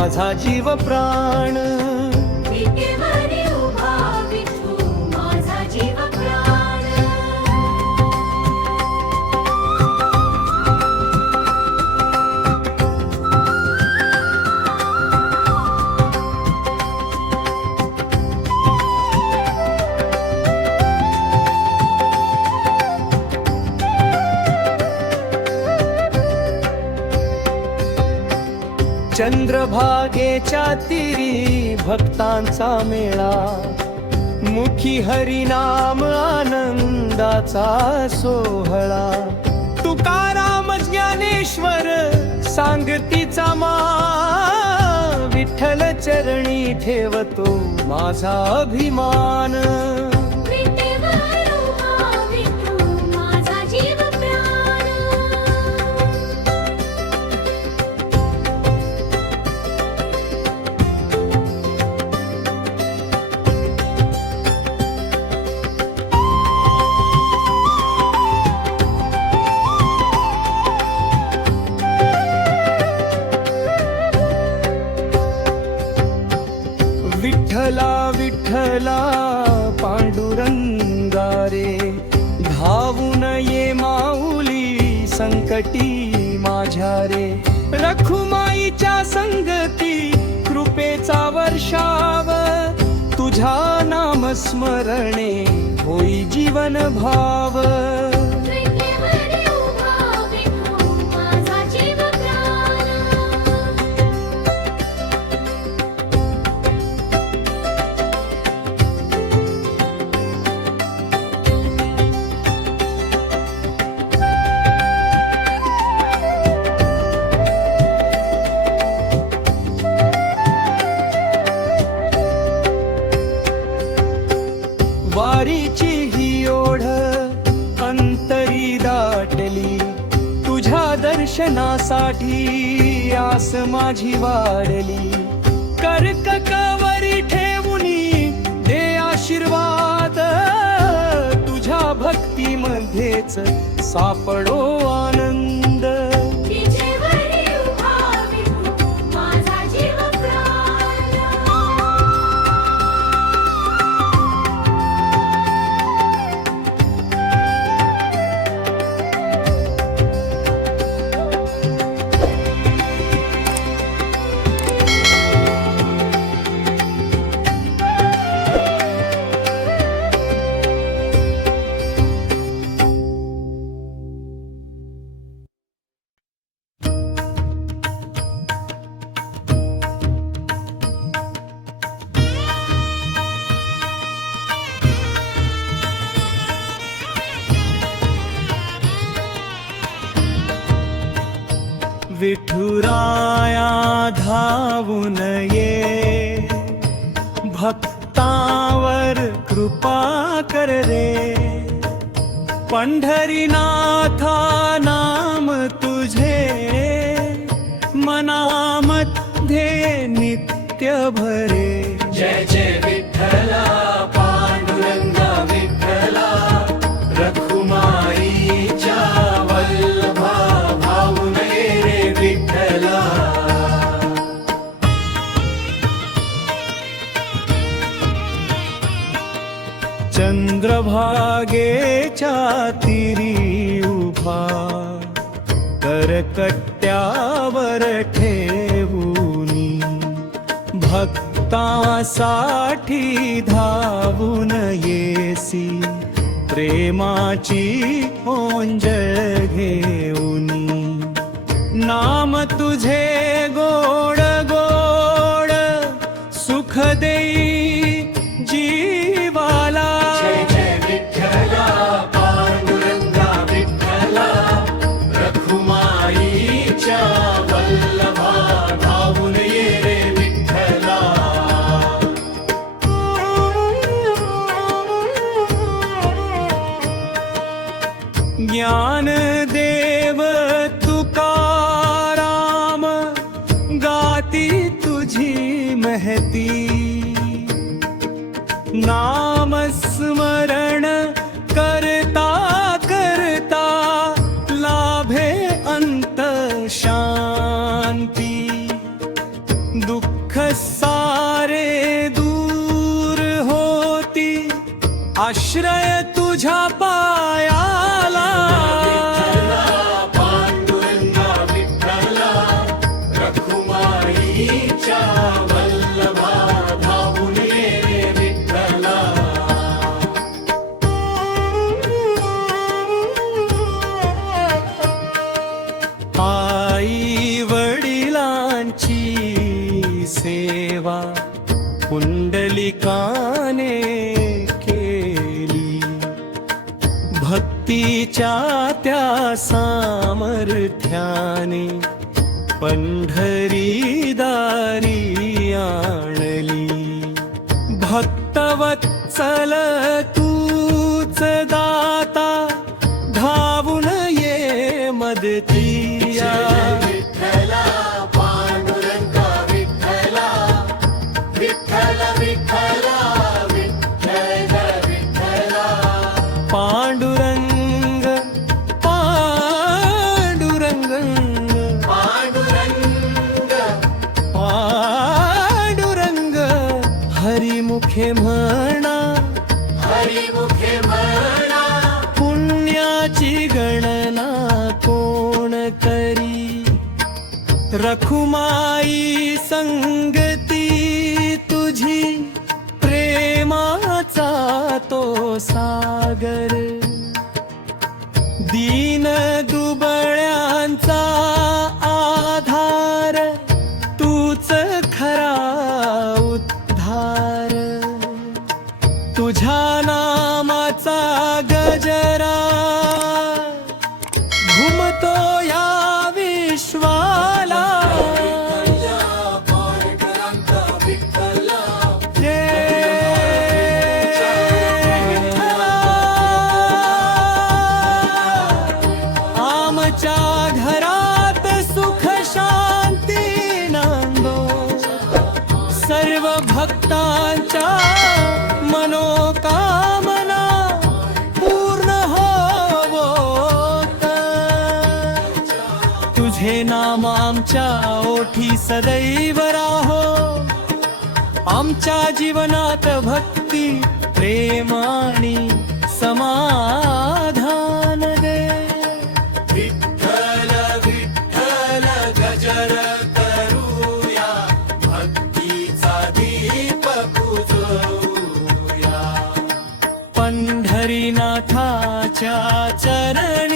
माझा जीव प्राण. विटेवरी उभा विठू माझा जीव प्राण. चंद्रभागेच्या तीरी भक्तांचा मेळा, मुखी हरिनाम आनंदाचा सोहळा. तुकाराम ज्ञानेश्वर सांगतीचा मा, विठ्ठल चरणी ठेवतो माझा अभिमान. विटेवर उभा विठू माझा जीव प्राण. विठ्ठला विठ्ठला पांडुरंगा रे, धावून ये माऊली संकटी माझ्या रे. रखुमाईच्या संगती कृपेचा वर्षाव, तुझ्या नाम स्मरणे होई जीवन भाव. विटेवरी उभा विठू माझा जीव प्राण. वारीची ही ओढ अंतरी दाटली, तुझ्या दर्शनासाठी आस माझी वाढली. कर्ककवरी ठेवूनी दे आशीर्वाद, तुझ्या भक्तीमध्येच सापडो आनंद. विटेवरी उभा विठू माझा जीव प्राण. विठुराया धावून ये, भक्तावर कृपा कर रे. पंढरीनाथा नाम तुझे मनामध्ये नित्य भरे. जय जय विठ्ठला पांडुरंगा विठ्ठला, रखुमाईच्या वल्लभा भावून ये रे विठ्ठला. चंद्रभागेच्या तीरी उभा, करकट्यावर ठेवूनी भक्तासाठी धावून येसी. प्रेमाची ओंज घेऊनी, नाम तुझे गोड गोड सुख देई जीवाला. जय जय विठ्ठला पांडुरंगा विठ्ठला, रखुमाईच्या वल्लभा धावून ये रे विठ्ठला. ज्ञानदेव तुकाराम गाती तुझी महती. नाम स्मरण करता करता लाभे अंत शांती. आश्रय तुझ्या पायाला पांडुरंगा विठ्ठला रखुमाईच्या वल्लभा धावून ये विठ्ठला. आई वडिलांची सेवा पुंडलिकाने केली, भक्तीच्या त्या सामर्थ्याने पंढरी दारी आणली. भक्तवत्सल तूच दाता धावून ये मदतिया. विठ्ठला पांडुरंगा विठ्ठला विठ्ठल विठ्ठला विठ्ठल विठ्ठला. पांडुरंग पांडुरंग पांडुरंग पांडुरंग हरिमुखे म्हणा हरिमुखे म्हणा. पुण्याची गणना कोण करी. रखुमाई संगती तुझी प्रेमाचा तो सागर. दीन दुबळ्यांचा आधार तूच खरा उद्धार. तुझ्या नामाचा गजरा घुमतो या विश्वाला. पांडुरंगा विठ्ठला आमच्या घरात सुख शांती नांदो. सर्व भक्तांच्या मनोकामना पूर्ण होवोत. तुझे नाम आमच्या ओठी सदैव राहो. आमच्या जीवनात भक्ती प्रेम आणि समाधान दे. विठ्ठल विठ्ठल गजर करूया भक्तीचा दीप बुझवूया. पंढरीनाथाच्या चरणी